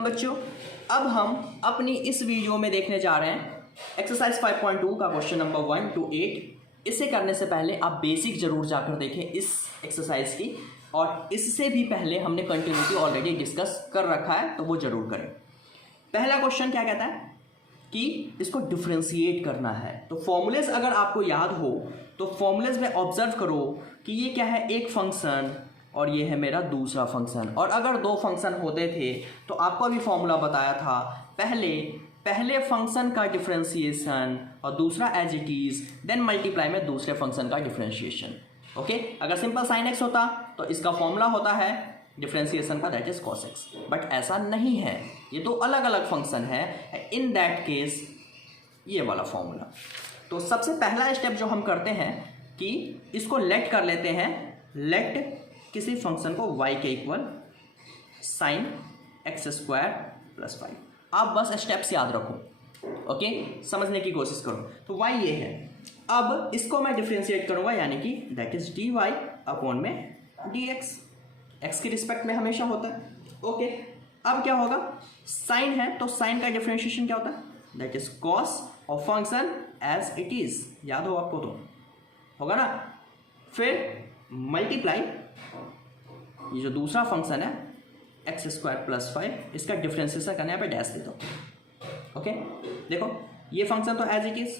बच्चों, अब हम अपनी इस वीडियो में देखने जा रहे हैं एक्सरसाइज 5.2 का क्वेश्चन नंबर 1 to 8। इसे करने से पहले आप बेसिक जरूर जाकर देखें इस एक्सरसाइज की, और इससे भी पहले हमने कंटिन्यूटी ऑलरेडी डिस्कस कर रखा है तो वो जरूर करें। पहला क्वेश्चन क्या कहता है कि इसको डिफ्रेंशिएट करना है। तो फॉर्मूलेज अगर आपको याद हो तो फॉर्मूलेज में ऑब्जर्व करो कि ये क्या है, एक फंक्शन और ये है मेरा दूसरा फंक्शन। और अगर दो फंक्शन होते थे तो आपको अभी फॉर्मूला बताया था, पहले फंक्शन का डिफरेंशिएशन और दूसरा as it is, then multiply में दूसरे फंक्शन का डिफरेंशिएशन। ओके, अगर सिंपल साइन एक्स होता तो इसका फॉर्मूला होता है डिफरेंशिएशन का, that is cos x. But ऐसा नहीं है, ये तो अलग अलग फंक्शन है। इन दैट केस ये वाला फॉर्मूला। तो सबसे पहला स्टेप जो हम करते हैं कि इसको लेट कर लेते हैं, लेट किसी फंक्शन को y के equal sine x square plus 5। आप बस स्टेप्स याद रखो, ओके, समझने की कोशिश करो। तो y ये है, अब इसको मैं डिफरेंशिएट करूंगा, यानी कि that is d y upon में डी एक्स, एक्स की रिस्पेक्ट में हमेशा होता है। ओके, अब क्या होगा, साइन है तो साइन का डिफरेंशिएशन क्या होता है, that is cos of function as it is, याद हो आपको तो होगा ना। फिर मल्टीप्लाई ये जो दूसरा फंक्शन है एक्स स्क्वायर प्लस 5, इसका डिफरेंशिएशन करने पे डैश दे दो। ओके, देखो ये फंक्शन तो as it is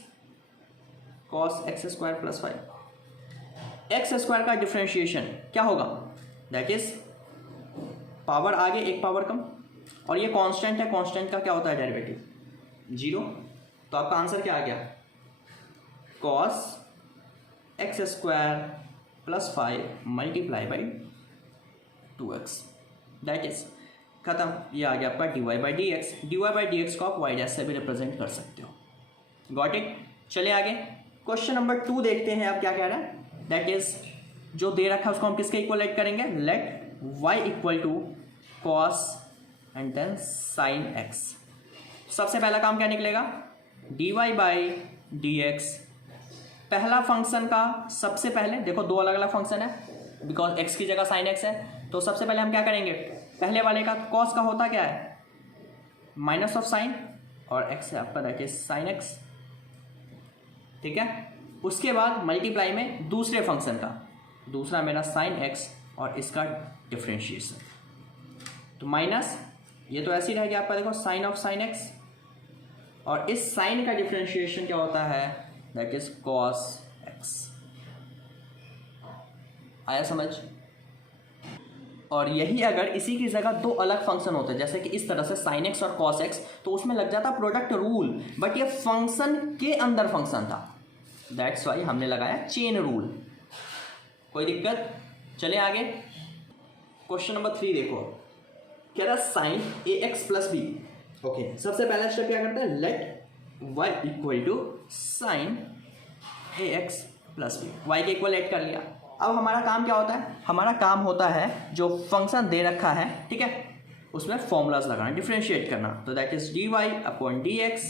cos x square plus 5, x square का डिफरेंशिएशन क्या होगा, दैट इज पावर आगे एक पावर कम, और ये कांस्टेंट है, कांस्टेंट का क्या होता है डेरिवेटिव 0। तो आपका आंसर क्या आ गया, cos x square plus 5 multiply by 2x, that is खत्म। ये आ गया आपका dy by d x. D y by d x को आप y डैश से भी रिप्रेजेंट कर सकते हो। Got it. चलिए आगे क्वेश्चन नंबर 2 देखते हैं। आप क्या कह रहा है, दैट इज जो दे रखा है उसको हम किसके इक्वल लेट करेंगे, let y equal to cos and then sine x. सबसे पहला काम क्या निकलेगा, dy बाई डी एक्स। पहला फंक्शन का सबसे पहले देखो, दो अलग अलग फंक्शन है बिकॉज x की जगह साइन एक्स है, तो सबसे पहले हम क्या करेंगे, पहले वाले का कॉस का होता क्या है, माइनस ऑफ साइन, और x है आपका दैट इज साइन एक्स, ठीक है। उसके बाद मल्टीप्लाई में दूसरे फंक्शन का, दूसरा मेरा साइन एक्स और इसका डिफरेंशिएशन, तो माइनस ये तो ऐसे ही रह गया आपका, देखो साइन ऑफ साइन एक्स, और इस साइन का डिफरेंशिएशन क्या होता है, दैट इज कॉस एक्स। आया समझ। और यही अगर इसी की जगह दो अलग फंक्शन होते हैं, जैसे कि इस तरह से साइन एक्स और कॉस एक्स, तो उसमें लग जाता प्रोडक्ट रूल, बट ये फंक्शन के अंदर फंक्शन था, दैट्स वाई हमने लगाया चेन रूल। कोई दिक्कत। चले आगे क्वेश्चन नंबर 3 देखो, कह रहा sine a x plus b. Okay, सबसे पहला स्टेप क्या करता है, let y equal to sine a x plus b, y के इक्वल लेट कर लिया। अब हमारा काम क्या होता है, हमारा काम होता है जो फंक्शन दे रखा है, ठीक है, उसमें फॉर्मूलाज लगाना, डिफरेंशिएट करना, तो that is d y upon d x.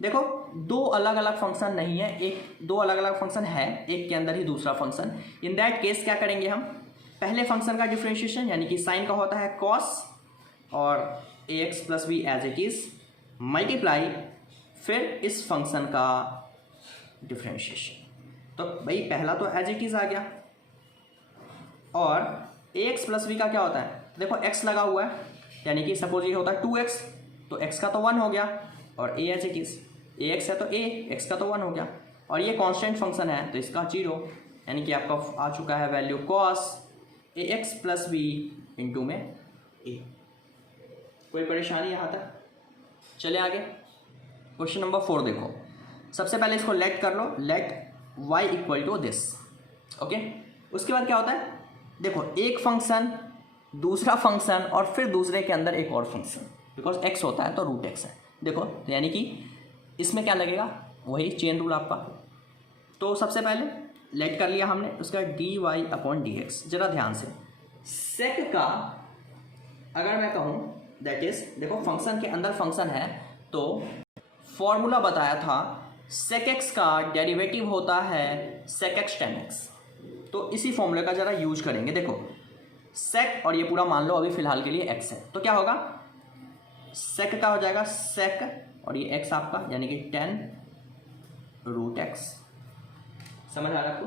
देखो दो अलग अलग फंक्शन नहीं है, दो अलग अलग फंक्शन है, एक के अंदर ही दूसरा फंक्शन। इन दैट केस क्या करेंगे हम, पहले फंक्शन का डिफरेंशिएशन यानी कि साइन का होता है कॉस और a x plus b as it is, multiply फिर इस फंक्शन का डिफरेंशिएशन। तो भाई पहला तो एज इट इज आ गया, और ए एक्स प्लस बी का क्या होता है, देखो x लगा हुआ है, यानी कि सपोज ये होता है 2x, तो x का तो 1 हो गया, और a as it is, a x है तो a, x का तो 1 हो गया, और ये कांस्टेंट फंक्शन है तो इसका 0, यानी कि आपका आ चुका है value cos A x plus B into में a। कोई परेशानी यहाँ तक। चले आगे क्वेश्चन नंबर 4 देखो, सबसे पहले इसको लेट कर लो, let y equal to this. Okay, उसके बाद क्या होता है, देखो एक फंक्शन, दूसरा फंक्शन, और फिर दूसरे के अंदर एक और फंक्शन, बिकॉज x होता है तो रूट x है। देखो तो यानी कि इसमें क्या लगेगा, वही चेन रूल आपका। तो सबसे पहले लेट कर लिया हमने, उसका d y upon d x. जरा ध्यान से, सेक का अगर मैं कहूँ, दैट इज देखो फंक्शन के अंदर फंक्शन है, तो फॉर्मूला बताया था सेक एक्स का डेरिवेटिव होता है सेक एक्स टेन एक्स। तो इसी फॉर्मूले का जरा यूज करेंगे। देखो सेक, और ये पूरा मान लो अभी फिलहाल के लिए एक्स है, तो क्या होगा, सेक का हो जाएगा सेक, और ये एक्स आपका यानी कि 10 रूट एक्स। समझ आ रहा है आपको?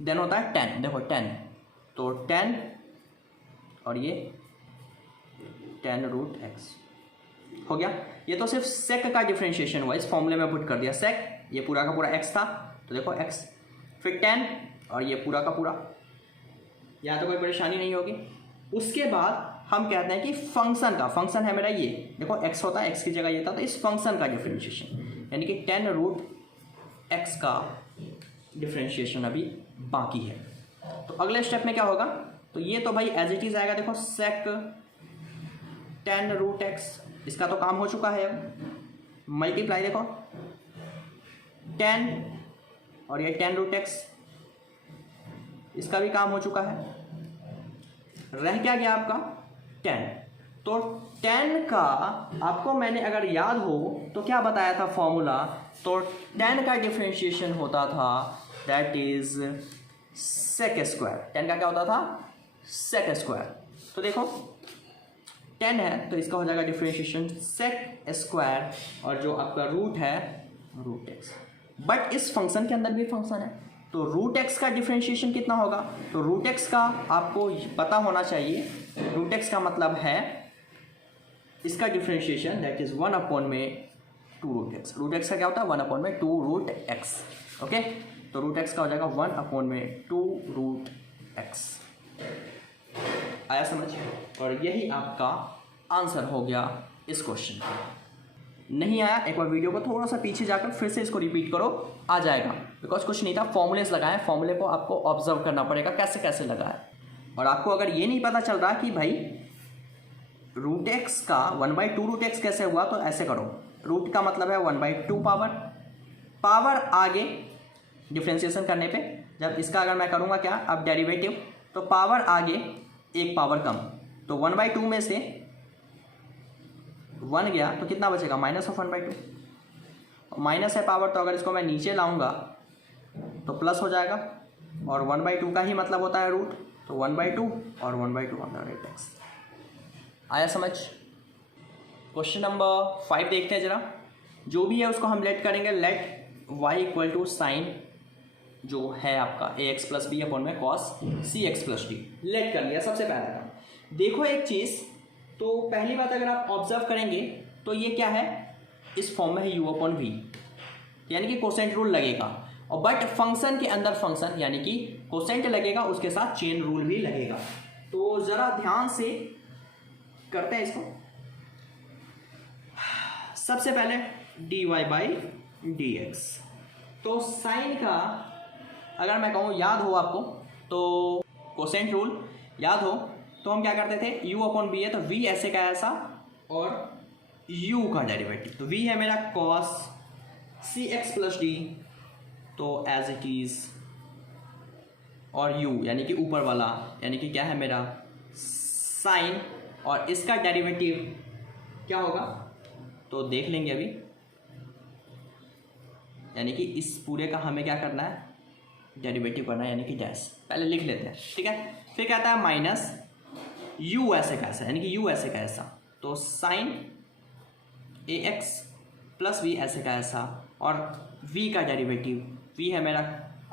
देन होता है 10, देखो 10, तो 10 और ये 10 रूट एक्स हो गया। ये तो सिर्फ सेक का डिफ्रेंशिएशन हुआ, इस फॉर्मूले में पुट कर दिया सेक, ये पूरा का पूरा एक्स था तो देखो एक्स, फिर 10 और ये पूरा का पूरा, यहाँ तो कोई परेशानी नहीं होगी। उसके बाद हम कहते हैं कि फंक्शन का, फंक्शन है मेरा ये, देखो एक्स होता है, एक्स की जगह ये था, तो इस फंक्शन का डिफ्रेंशिएशन यानी कि 10 रूट एक्स का डिफ्रेंशिएशन अभी बाकी है। तो अगले स्टेप में क्या होगा, तो ये तो भाई एज इट इज आएगा, देखो सेक 10 रूट एक्स, इसका तो काम हो चुका है। मल्टीप्लाई देखो 10 और ये 10 रूट एक्स, इसका भी काम हो चुका है। रह क्या गया आपका 10, तो 10 का आपको मैंने अगर याद हो तो क्या बताया था फॉर्मूला, तो 10 का डिफरेंशिएशन होता था दैट इज सेक स्क्वायर। 10 का क्या होता था, सेक स्क्वायर। तो देखो 10 है तो इसका हो जाएगा डिफरेंशिएशन सेक स्क्वायर, और जो आपका रूट है रूट एक्स। बट इस फंक्शन के अंदर भी फंक्शन है, तो रूट एक्स का डिफरेंशिएशन कितना होगा, तो रूट एक्स का आपको पता होना चाहिए। रूट एक्स का मतलब है इसका differentiation that is 1/2 root x. Root x का क्या होता है 1/2 रूट एक्स। ओके, तो रूट एक्स का हो जाएगा 1/2 रूट एक्स। आया समझ? और यही आपका आंसर हो गया इस क्वेश्चन का। नहीं आया, एक बार वीडियो को थोड़ा सा पीछे जाकर फिर से इसको रिपीट करो, आ जाएगा। बिकॉज कुछ नहीं था, फॉर्मूलेस लगाए, फॉर्मूले को आपको ऑब्जर्व करना पड़ेगा कैसे कैसे लगाए। और आपको अगर ये नहीं पता चल रहा कि भाई रूट एक्स का 1/2 रूट एक्स कैसे हुआ, तो ऐसे करो, रूट का मतलब है 1/2 पावर आगे डिफ्रेंशिएशन करने पे, जब इसका अगर मैं करूँगा क्या अब डेरिवेटिव, तो पावर आगे एक पावर कम, तो 1/2 में से 1 गया तो कितना बचेगा -1/2। माइनस है पावर, तो अगर इसको मैं नीचे लाऊंगा तो प्लस हो जाएगा, और 1/2 का ही मतलब होता है रूट, तो 1/2 और 1/2 आया समझ? क्वेश्चन नंबर 5 देखते हैं जरा। जो भी है उसको हम लेट करेंगे, let y equal to sine जो है आपका ax प्लस बी अपॉन में cos c x plus d. Let कर लिया सबसे पहला काम। देखो एक चीज़, तो पहली बात अगर आप ऑब्जर्व करेंगे तो ये क्या है, इस फॉर्म में है u अपॉन वी, यानी कि कोसेंट रूल लगेगा। और बट फंक्शन के अंदर फंक्शन यानी कि कोसेंट लगेगा, उसके साथ चेन रूल भी लगेगा। तो ज़रा ध्यान से करते हैं इसको। सबसे पहले dy बाई डी एक्स, तो साइन का अगर मैं कहूँ याद हो आपको, तो कोसेंट रूल याद हो तो हम क्या करते थे, u अपॉन बी है तो v ऐसे का ऐसा, और u का डेरिवेटिव, तो v है मेरा cos सी एक्स प्लस डी, तो एज इट इज, और u यानी कि ऊपर वाला यानी कि क्या है मेरा साइन, और इसका डेरिवेटिव क्या होगा तो देख लेंगे अभी, यानी कि इस पूरे का हमें क्या करना है डेरिवेटिव करना है, यानी कि डैश। पहले लिख लेते हैं, ठीक है। फिर कहता है माइनस u ऐसे का ऐसा, यानी कि u ऐसे का ऐसा, तो sine a x plus b ऐसे का ऐसा, और v का डेरिवेटिव, v है मेरा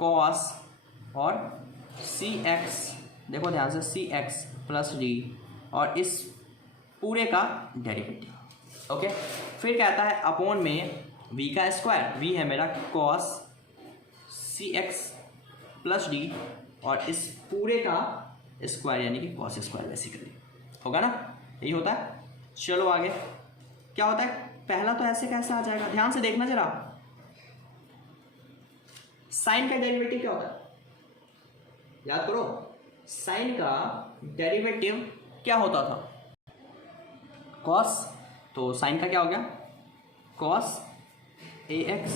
cos और सी एक्स, देखो ध्यान से सी एक्स प्लस डी, और इस पूरे का डेरिवेटिव। ओके, फिर कहता है अपॉन में v का स्क्वायर, v है मेरा cos सी एक्स प्लस डी, और इस पूरे का स्क्वायर यानी कि कॉस स्क्वायर बेसिकली होगा ना, यही होता है। चलो आगे क्या होता है, पहला तो ऐसे कैसे आ जाएगा, ध्यान से देखना जरा। साइन का डेरिवेटिव क्या होता है, याद करो, साइन का डेरिवेटिव क्या होता था कॉस, तो साइन का क्या हो गया cos A x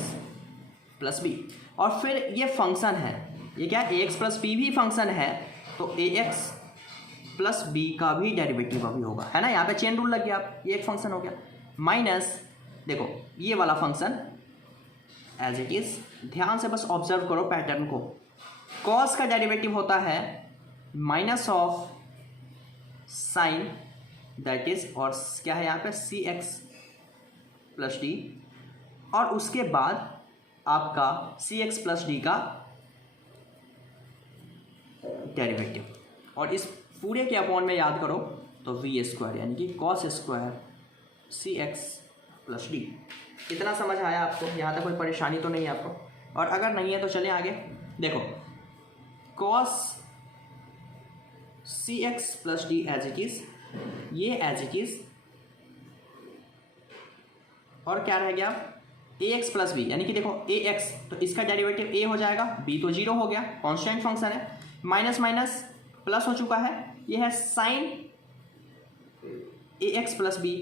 plus B, और फिर ये फंक्शन है, ये क्या ए एक्स प्लस बी भी फंक्शन है, तो ए एक्स प्लस बी का भी डेरिवेटिव अभी होगा, है ना, यहाँ पे चेन रूल लग गया, ये एक फंक्शन हो गया। माइनस देखो ये वाला फंक्शन एज इट इज, ध्यान से बस ऑब्जर्व करो पैटर्न को। कॉस का डेरिवेटिव होता है minus of sign that is, और क्या है यहाँ पे सी एक्स प्लस डी, और उसके बाद आपका सी एक्स प्लस डी का डेरिवेटिव, और इस पूरे के अपॉन में याद करो तो वी स्क्वायर यानी कि कॉस स्क्वायर सी एक्स प्लस डी। कितना समझ आया आपको? यहाँ तक कोई परेशानी तो नहीं है आपको? और अगर नहीं है तो चलें आगे। देखो cos c x plus d as it is, ये एज इट इज, और क्या रह गया ए एक्स प्लस बी, यानी कि देखो ए एक्स तो इसका डेरिवेटिव ए हो जाएगा, बी तो जीरो हो गया, कांस्टेंट फंक्शन है, माइनस माइनस प्लस हो चुका है, ये है sine a x plus b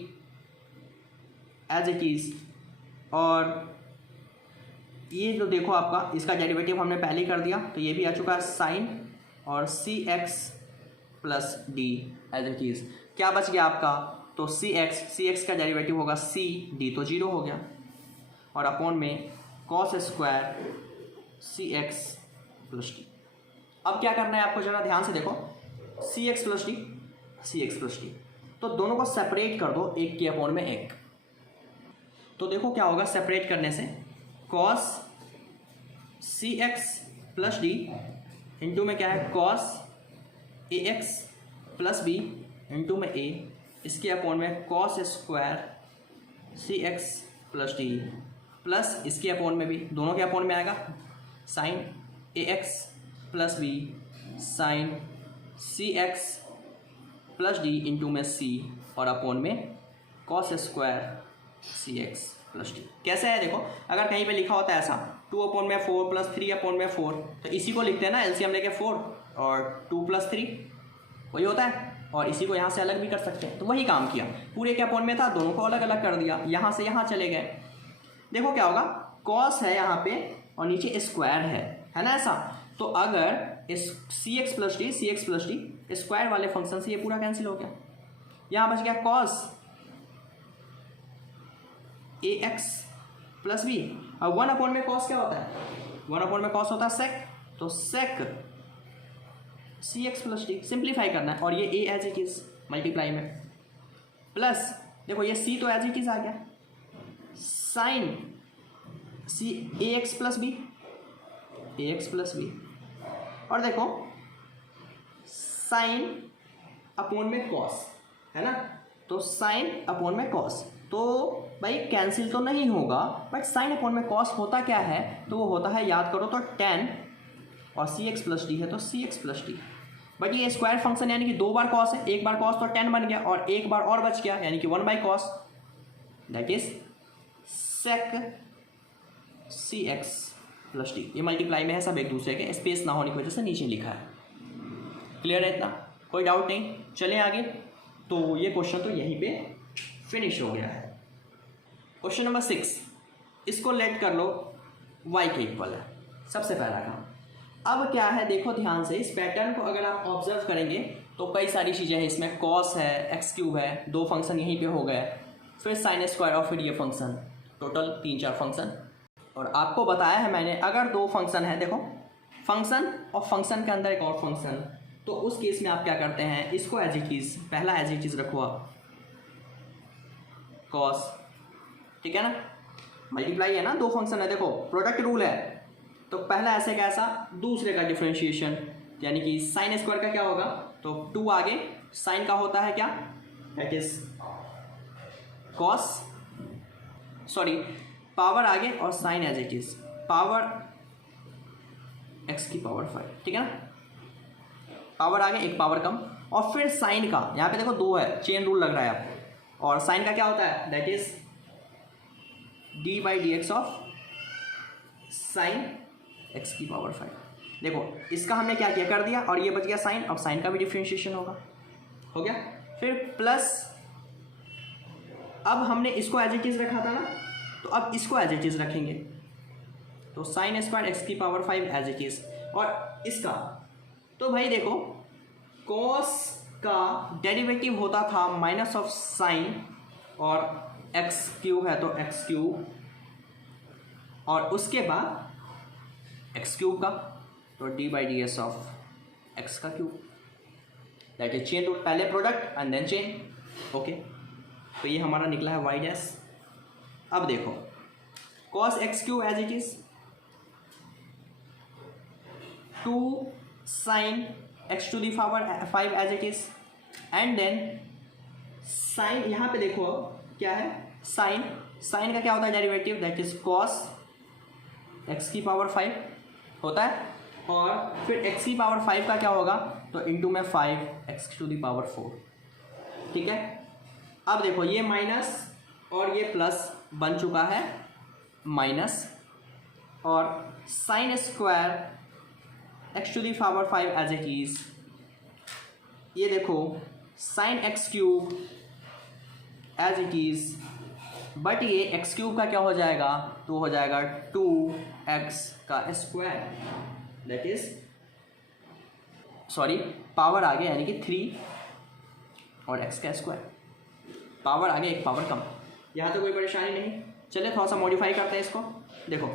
as it is, और ये जो देखो आपका इसका डेरिवेटिव हमने पहले ही कर दिया तो ये भी आ चुका है साइन और c x plus d as it is. क्या बच गया आपका? तो सी एक्स का डेरिवेटिव होगा सी, डी तो जीरो हो गया, और अपॉन में कॉस स्क्वायर सी एक्स प्लस डी। अब क्या करना है आपको, जरा ध्यान से देखो, सी एक्स प्लस डी, सी एक्स प्लस डी, तो दोनों को सेपरेट कर दो एक के अपॉन में एक। तो देखो क्या होगा सेपरेट करने से, cos c x plus D into में क्या है cos A x plus B into में ए, इसके अपॉन में कॉस स्क्वायर सी एक्स प्लस डी, प्लस इसके अपॉन में भी, दोनों के अपॉन में आएगा sign a x plus B sign C x plus D into में सी, और अपॉन में कॉस स्क्वायर सी एक्स प्लस डी। कैसे है देखो, अगर कहीं पे लिखा होता है ऐसा 2 अपॉन में 4 प्लस 3 अपॉन में 4, तो इसी को लिखते हैं ना एलसीएम लेके 4 और 2 प्लस 3 वही होता है, और इसी को यहाँ से अलग भी कर सकते हैं। तो वही काम किया, पूरे के अपॉन में था, दोनों को अलग अलग कर दिया, यहाँ से यहाँ चले गए। देखो क्या होगा, कॉस है यहाँ पे और नीचे स्क्वायर है ना ऐसा, तो अगर इस सी एक्स प्लस डी स्क्वायर वाले फंक्शन से ये पूरा कैंसिल हो गया, यहाँ बच गया cos A x plus B, और 1 अपॉन में कॉस क्या होता है, 1 अपॉन में कॉस होता है सेक, तो सेक c x plus D, simplify करना है, और ये ए एज इट इज मल्टीप्लाई में, प्लस देखो ये सी तो एज इट इज आ गया, साइन सी ए एक्स प्लस बी, और देखो साइन अपॉन में कॉस है ना, तो साइन अपॉन में कॉस, तो भाई कैंसिल तो नहीं होगा, बट साइन अपॉन में कॉस होता क्या है, तो वो होता है, याद करो तो tan, और सी एक्स प्लस डी है तो सी एक्स प्लस डी, बट ये स्क्वायर फंक्शन यानी कि 2 बार कॉस है, 1 बार कॉस तो tan बन गया, और 1 बार और बच गया यानी कि 1 by cos, that is sec c x plus d. ये मल्टीप्लाई में है सब एक दूसरे के, स्पेस ना होने की वजह से नीचे लिखा है। क्लियर है इतना, कोई डाउट नहीं? चलें आगे। तो ये क्वेश्चन तो यहीं पे फिनिश हो गया है। क्वेश्चन नंबर 6, इसको लेट कर लो y के इक्वल है, सबसे पहला काम। अब क्या है देखो ध्यान से, इस पैटर्न को अगर आप ऑब्जर्व करेंगे तो कई सारी चीज़ें हैं इसमें, कॉस है, एक्स क्यूब है, 2 फंक्शन यहीं पे हो गए, फिर साइन स्क्वायर और फिर ये फंक्शन, टोटल 3-4 फंक्शन। और आपको बताया है मैंने, अगर 2 फंक्शन है, देखो फंक्शन और फंक्शन के अंदर एक और फंक्शन, तो उस केस में आप क्या करते हैं, इसको एज इट इज, पहला एज इट इज रखो आप कॉस, ठीक है ना, मल्टीप्लाई है ना, 2 फंक्शन है, देखो प्रोडक्ट रूल है, तो पहला ऐसे का ऐसा, दूसरे का डिफरेंशिएशन, यानी कि साइन स्क्वायर का क्या होगा, तो 2 आगे साइन का होता है क्या, that is cos, sorry power आगे और sine as it is, power x की पावर 5, ठीक है ना, पावर आगे एक पावर कम, और फिर साइन का, यहाँ पे देखो 2 है, चेन रूल लग रहा है आपको, और साइन का क्या होता है, that is D by d x of sine x की पावर 5। देखो इसका हमने क्या किया, कर दिया, और ये बच गया साइन, अब साइन का भी डिफ्रेंशिएशन होगा, हो गया, फिर प्लस, अब हमने इसको एज इट इज रखा था ना, तो अब इसको एज इट इज रखेंगे, तो साइन स्क्वायर एक्स की पावर 5 एज इट इज, और इसका तो भाई देखो कॉस का डेरिवेटिव होता था माइनस ऑफ साइन, और एक्स क्यूब है तो एक्स क्यूब, और उसके बाद एक्स क्यूब का तो d by d s of x का cube, that is chain rule, पहले product and then chain, okay, तो ये हमारा निकला है वाई डैश। अब देखो cos x q as it is 2 sine x to the power 5 as it is, and then sine, यहाँ पे देखो क्या है साइन, साइन का क्या होता है derivative, that is cos x की पावर 5 होता है, और फिर एक्स की पावर 5 का क्या होगा, तो इंटू में 5 एक्स टू दी पावर 4। ठीक है, अब देखो ये माइनस और ये प्लस बन चुका है माइनस, और sine square x to the power 5 as it is, ये देखो sine x cube as it is, but ये एक्स क्यूब का क्या हो जाएगा, तो हो जाएगा 2x का square, that is sorry power आगे यानी कि 3 और x का स्क्वायर, पावर आगे एक पावर कम। यहाँ तो कोई परेशानी नहीं। चलिए थोड़ा सा मॉडिफाई करते हैं इसको। देखो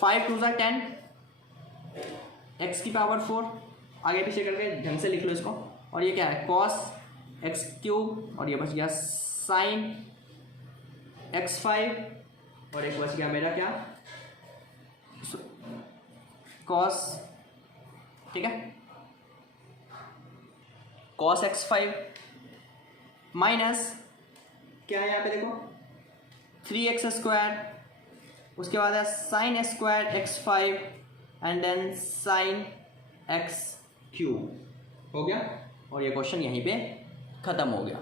5 2 10, x की पावर 4, आगे पीछे करके ढंग से लिख लो इसको, और ये क्या है कॉस एक्स क्यूब, और ये बच गया साइन x5, और एक बच गया मेरा क्या कॉस, ठीक है, कॉस x5 माइनस क्या है यहाँ पे देखो 3x स्क्वायर, उसके बाद है sine square x5 and then sine x cube हो गया, और ये क्वेश्चन यहीं पे ख़त्म हो गया।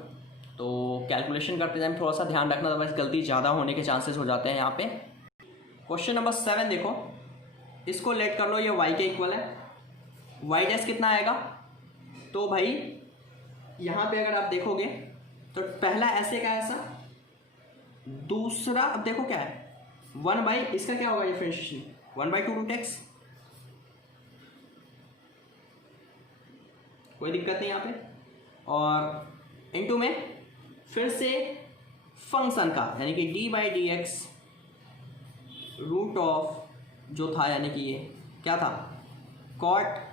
तो कैलकुलेशन करते टाइम थोड़ा सा ध्यान रखना, तो बस गलती ज़्यादा होने के चांसेस हो जाते हैं यहाँ पे। क्वेश्चन नंबर 7 देखो, इसको लेट कर लो, ये y के इक्वल है, y डैश कितना आएगा, तो भाई यहाँ पे अगर आप देखोगे तो पहला ऐसे का ऐसा, दूसरा अब देखो क्या है 1 बाई, इसका क्या होगा डिफरेंशिएशन 1/2 रूट एक्स, कोई दिक्कत नहीं यहाँ पे, और इनटू में फिर से फंक्शन का यानी कि d/dx रूट ऑफ जो था, यानी कि ये क्या था cot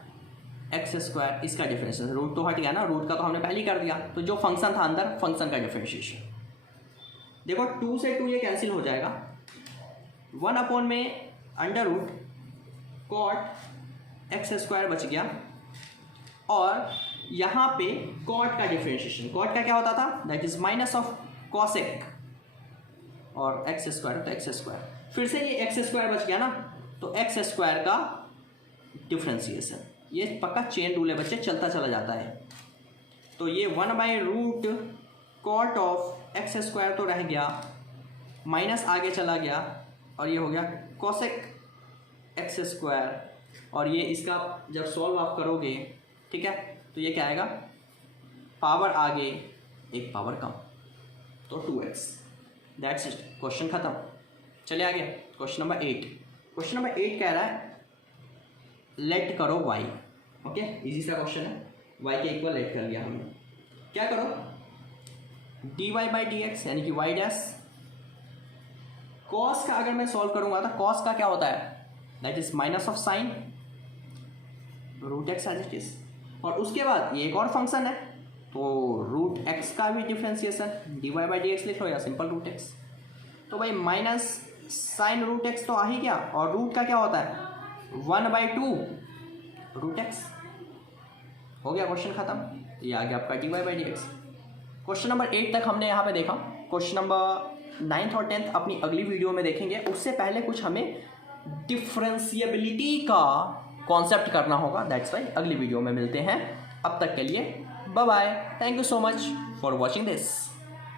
एक्स स्क्वायर, इसका डिफरेंशिएशन, रूट तो हट गया ना, रूट का तो हमने पहले ही कर दिया, तो जो फंक्शन था अंदर फंक्शन का डिफरेंशिएशन। देखो 2 से 2 ये कैंसिल हो जाएगा, 1 अपॉन में under root cot x square बच गया, और यहाँ पे cot का डिफरेंशिएशन, cot का क्या होता था, that is minus of cosec, और एक्स स्क्वायर तो एक्स स्क्वायर, फिर से ये एक्स स्क्वायर बच गया ना, तो एक्स स्क्वायर का डिफरेंशिएशन, ये पक्का चेन रूल है बच्चे, चलता चला जाता है। तो ये 1/रूट cot ऑफ एक्स स्क्वायर तो रह गया, माइनस आगे चला गया, और ये हो गया cosec एक्स स्क्वायर, और ये इसका जब सॉल्व आप करोगे, ठीक है, तो ये क्या आएगा, पावर आगे एक पावर कम, तो 2x, दैट्स इट, क्वेश्चन खत्म। चलिए आगे क्वेश्चन नंबर 8। क्वेश्चन नंबर 8 कह रहा है लेट करो y, ओके, इजी सा क्वेश्चन है, y के इक्वल लेट कर लिया हमने, क्या करो dy/dx यानी कि y डैश, cos का अगर मैं सॉल्व करूंगा तो cos का क्या होता है, that is minus of sine root x as it is, और उसके बाद ये एक और फंक्शन है, तो रूट एक्स का भी डिफरेंशिएशन dy/dx लिख लो, या सिंपल रूट एक्स, तो भाई माइनस साइन रूट एक्स तो आ ही गया, और रूट का क्या होता है 1/2 रूट एक्स, हो गया क्वेश्चन खत्म। ये आ गया आपका dy/dx। क्वेश्चन नंबर 8 तक हमने यहाँ पे देखा। क्वेश्चन नंबर 9th और 10th अपनी अगली वीडियो में देखेंगे, उससे पहले कुछ हमें डिफरेंशिएबिलिटी का कॉन्सेप्ट करना होगा, दैट्स वाई अगली वीडियो में मिलते हैं। अब तक के लिए bye bye, thank you so much for watching this.